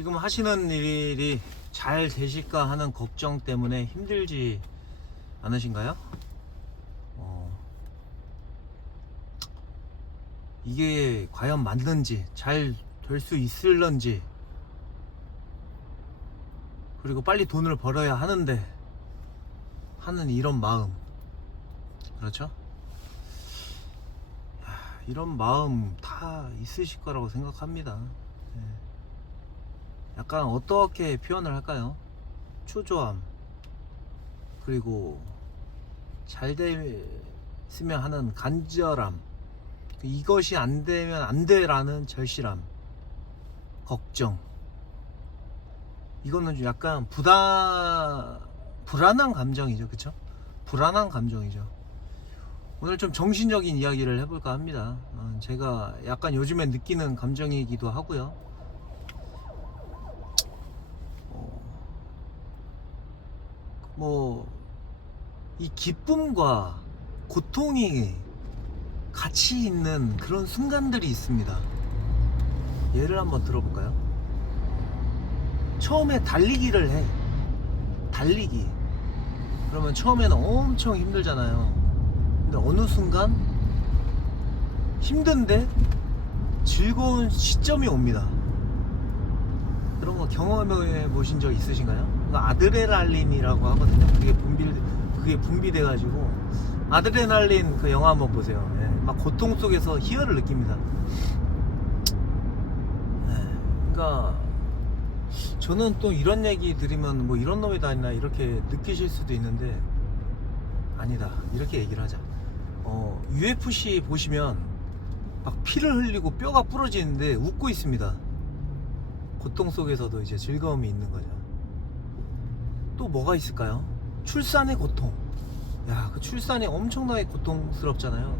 지금 하시는 일이 잘 되실까 하는 걱정 때문에 힘들지 않으신가요? 어, 이게 과연 맞는지 잘 될 수 있을런지 그리고 빨리 돈을 벌어야 하는데 하는 이런 마음 그렇죠? 야, 이런 마음 다 있으실 거라고 생각합니다. 예. 약간 어떻게 표현을 할까요? 초조함. 그리고 잘 됐으면 하는 간절함. 이것이 안 되면 안 돼라는 절실함. 걱정. 이거는 좀 약간 부다 불안한 감정이죠. 그쵸? 불안한 감정이죠. 오늘 좀 정신적인 이야기를 해볼까 합니다. 어, 제가 약간 요즘에 느끼는 감정이기도 하고요 뭐 이 기쁨과 고통이 같이 있는 그런 순간들이 있습니다. 예를 한번 들어볼까요? 처음에 달리기를 해. 달리기. 그러면 처음에는 엄청 힘들잖아요. 근데 어느 순간 힘든데 즐거운 시점이 옵니다. 그런 거 경험해 보신 적 있으신가요? 그 아드레날린이라고 하거든요. 그게 분비 그게 분비돼 가지고 아드레날린 그 영화 한번 보세요. 예, 막 고통 속에서 희열을 느낍니다. 예, 그러니까 저는 또 이런 얘기 들으면 뭐 이런 놈이다 아니나 이렇게 느끼실 수도 있는데 아니다 이렇게 얘기를 하자. 어, UFC 보시면 막 피를 흘리고 뼈가 부러지는데 웃고 있습니다. 고통 속에서도 이제 즐거움이 있는 거죠. 또 뭐가 있을까요? 출산의 고통. 야, 그 출산이 엄청나게 고통스럽잖아요.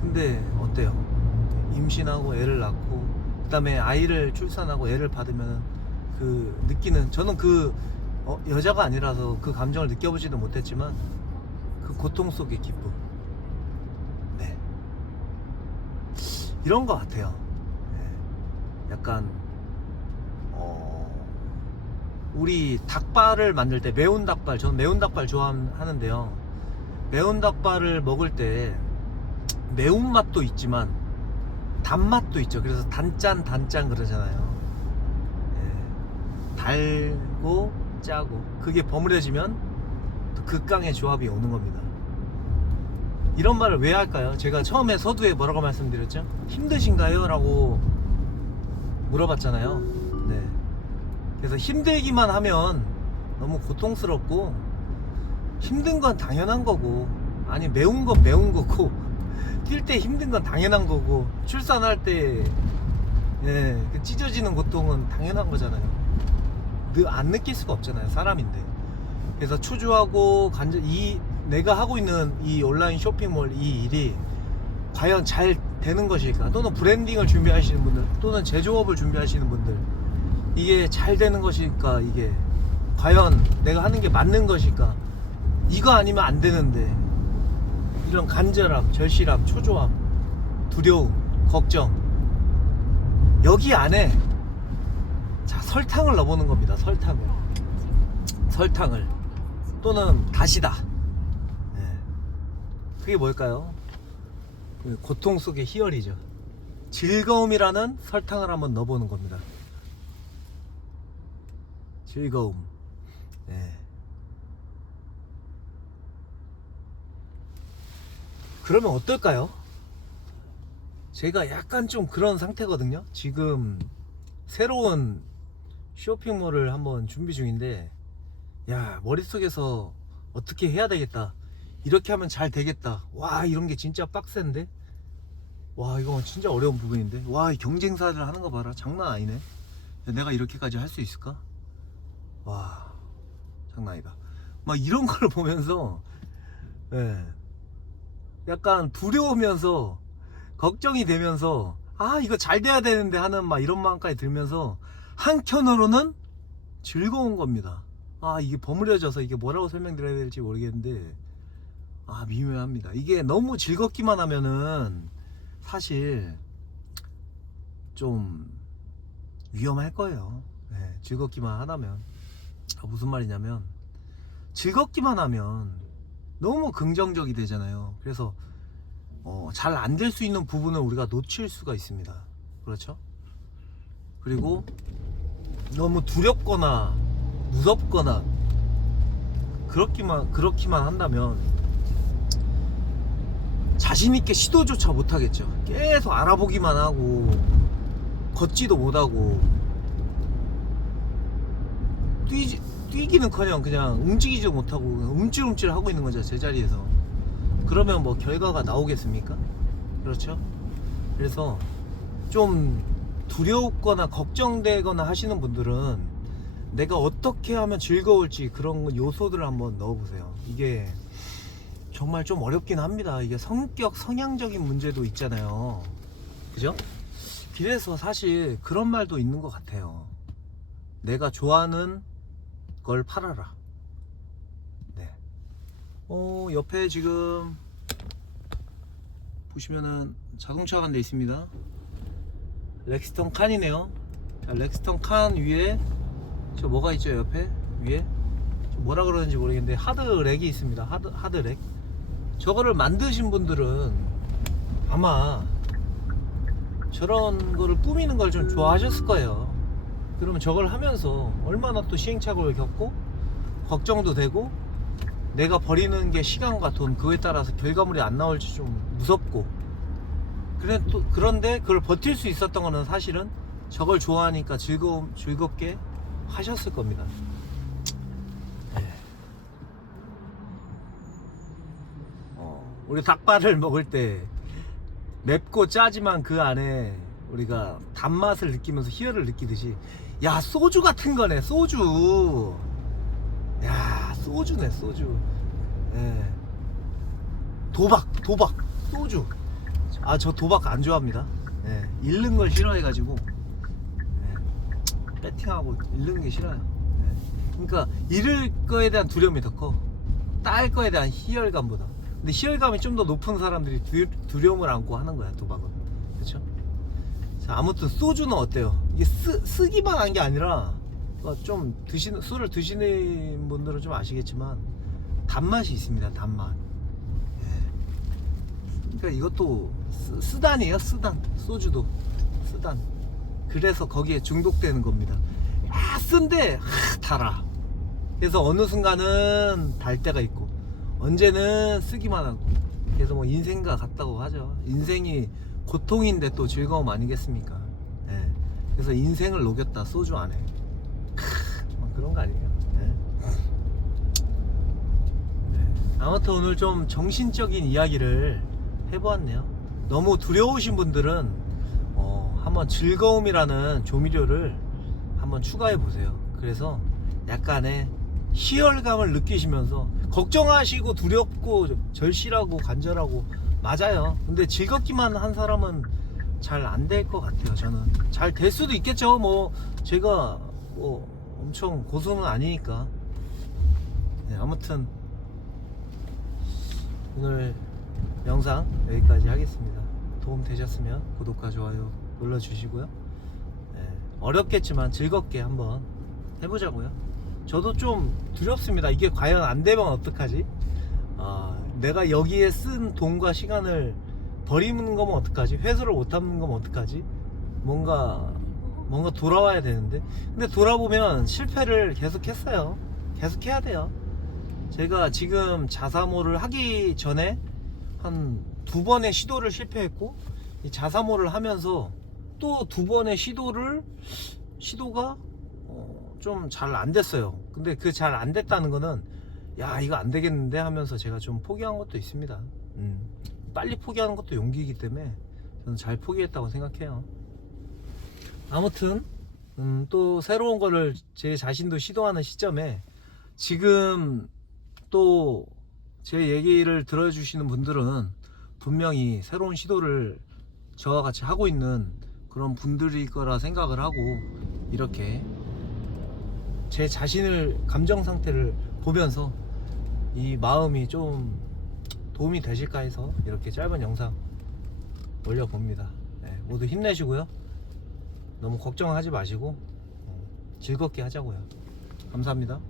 근데 어때요? 임신하고 애를 낳고 그다음에 아이를 출산하고 애를 받으면 그 느끼는 저는 그 어, 여자가 아니라서 그 감정을 느껴보지도 못했지만 그 고통 속의 기쁨. 네. 이런 것 같아요. 네. 약간 어, 우리 닭발을 만들 때 매운 닭발 저는 매운 닭발 좋아하는데요 매운 닭발을 먹을 때 매운맛도 있지만 단맛도 있죠 그래서 단짠 단짠 그러잖아요 예. 달고 짜고 그게 버무려지면 또 극강의 조합이 오는 겁니다 이런 말을 왜 할까요? 제가 처음에 서두에 뭐라고 말씀드렸죠? 힘드신가요? 라고 물어봤잖아요 네. 그래서 힘들기만 하면 너무 고통스럽고 힘든 건 당연한 거고 아니 매운 건 매운 거고 뛸 때 힘든 건 당연한 거고 출산할 때 예, 그 찢어지는 고통은 당연한 거잖아요. 느, 안 느낄 수가 없잖아요. 사람인데. 그래서 초조하고 간절 이 내가 하고 있는 이 온라인 쇼핑몰 이 일이 과연 잘 되는 것일까? 또는 브랜딩을 준비하시는 분들, 또는 제조업을 준비하시는 분들, 이게 잘 되는 것일까? 이게 과연 내가 하는 게 맞는 것일까? 이거 아니면 안 되는데 이런 간절함, 절실함, 초조함, 두려움, 걱정 여기 안에 자 설탕을 넣어보는 겁니다. 설탕을 설탕을 또는 다시다. 네. 그게 뭘까요? 그 고통 속의 희열이죠. 즐거움이라는 설탕을 한번 넣어보는 겁니다. 즐거움. 네. 그러면 어떨까요? 제가 약간 좀 그런 상태거든요. 지금 새로운 쇼핑몰을 한번 준비 중인데, 야, 머릿속에서 어떻게 해야 되겠다. 이렇게 하면 잘 되겠다. 와, 이런 게 진짜 빡센데? 와, 이거 진짜 어려운 부분인데? 와, 이 경쟁사들 하는 거 봐라. 장난 아니네. 내가 이렇게까지 할 수 있을까? 와, 장난 아니다. 막 이런 걸 보면서, 예. 약간 두려우면서, 걱정이 되면서, 아, 이거 잘 돼야 되는데 하는 막 이런 마음까지 들면서, 한켠으로는 즐거운 겁니다. 아, 이게 버무려져서 이게 뭐라고 설명드려야 될지 모르겠는데, 아, 미묘합니다. 이게 너무 즐겁기만 하면은, 사실, 좀, 위험할 거예요. 즐겁기만 하다면 아, 무슨 말이냐면 즐겁기만 하면 너무 긍정적이 되잖아요. 그래서 어, 잘 안 될 수 있는 부분을 우리가 놓칠 수가 있습니다. 그렇죠? 그리고 너무 두렵거나 무섭거나 그렇기만 그렇기만 한다면 자신 있게 시도조차 못 하겠죠. 계속 알아보기만 하고 걷지도 못하고 뛰지 뛰기는커녕 그냥 움직이지도 못하고 움찔움찔 하고 있는 거죠 제자리에서. 그러면 뭐 결과가 나오겠습니까? 그렇죠? 그래서 좀 두려웠거나 걱정되거나 하시는 분들은 내가 어떻게 하면 즐거울지 그런 요소들을 한번 넣어보세요. 이게 정말 좀 어렵긴 합니다. 이게 성격, 성향적인 문제도 있잖아요. 그죠? 그래서 사실 그런 말도 있는 것 같아요. 내가 좋아하는 걸 팔아라. 네. 어, 옆에 지금 보시면은 자동차가 한 대 있습니다. 렉스턴 칸이네요. 자, 렉스턴 칸 위에 저 뭐가 있죠 옆에 위에 저 뭐라 그러는지 모르겠는데 하드 렉이 있습니다. 하드 하드 렉. 저거를 만드신 분들은 아마 저런 거를 꾸미는 걸 좀 좋아하셨을 거예요. 그러면 저걸 하면서 얼마나 또 시행착오를 겪고 걱정도 되고 내가 버리는 게 시간과 돈 그거에 따라서 결과물이 안 나올지 좀 무섭고 그래 또 그런데 그걸 버틸 수 있었던 거는 사실은 저걸 좋아하니까 즐거움 즐겁게 하셨을 겁니다. 네. 어, 우리 닭발을 먹을 때 맵고 짜지만 그 안에 우리가 단맛을 느끼면서 희열을 느끼듯이 야 소주 같은 거네 소주. 야 소주네 소주. 예. 도박 도박 소주. 아 저 도박 안 좋아합니다. 예. 잃는 걸 싫어해가지고. 예. 배팅하고 잃는 게 싫어요. 예. 그러니까 잃을 거에 대한 두려움이 더커딸 거에 대한 희열감보다. 근데 희열감이 좀 더 높은 사람들이 두, 두려움을 안고 하는 거야 도박은. 그렇죠 자 아무튼 소주는 어때요 이게 쓰, 쓰기만 한 게 아니라 어, 좀 드시는 술을 드시는 분들은 좀 아시겠지만 단맛이 있습니다 단맛. 예. 그러니까 이것도 쓰, 쓰단이에요 쓰단. 소주도. 쓰단. 그래서 거기에 중독되는 겁니다. 아 쓴데 아, 달아. 그래서 어느 순간은 달 때가 있고 언제는 쓰기만 하고. 그래서 뭐 인생과 같다고 하죠. 인생이 고통인데 또 즐거움 아니겠습니까? 예. 그래서 인생을 녹였다 소주 안에 크, 뭐 그런 거 아니에요 예. 네. 아무튼 오늘 좀 정신적인 이야기를 해보았네요 너무 두려우신 분들은 어, 한번 즐거움이라는 조미료를 한번 추가해 보세요 그래서 약간의 희열감을 느끼시면서 걱정하시고 두렵고 절실하고 간절하고 맞아요. 근데 즐겁기만 한 사람은 잘 안 될 것 같아요. 저는 잘 될 수도 있겠죠. 뭐 제가 뭐 엄청 고수는 아니니까. 네, 아무튼 오늘 영상 여기까지 하겠습니다. 도움 되셨으면 구독과 좋아요 눌러주시고요. 네, 어렵겠지만 즐겁게 한번 해보자고요. 저도 좀 두렵습니다. 이게 과연 안 되면 어떡하지? 아, 내가 여기에 쓴 돈과 시간을 버리는 거면 어떡하지? 회수를 못 하는 거면 어떡하지? 뭔가 뭔가 돌아와야 되는데 근데 돌아보면 실패를 계속 했어요. 계속 해야 돼요. 제가 지금 자사모를 하기 전에 한 두 번의 시도를 실패했고 이 자사모를 하면서 또 두 번의 시도를 시도가 어, 좀잘 안 됐어요. 근데 그 잘 안 됐다는 거는 야 이거 안 되겠는데 하면서 제가 좀 포기한 것도 있습니다. 음, 빨리 포기하는 것도 용기이기 때문에 저는 잘 포기했다고 생각해요. 아무튼 음, 또 새로운 거를 제 자신도 시도하는 시점에 지금 또 제 얘기를 들어주시는 분들은 분명히 새로운 시도를 저와 같이 하고 있는 그런 분들일 거라 생각을 하고 이렇게 제 자신을 감정 상태를 보면서 이 마음이 좀 도움이 되실까 해서 이렇게 짧은 영상 올려봅니다. 네, 모두 힘내시고요. 너무 걱정하지 마시고 어, 즐겁게 하자고요. 감사합니다.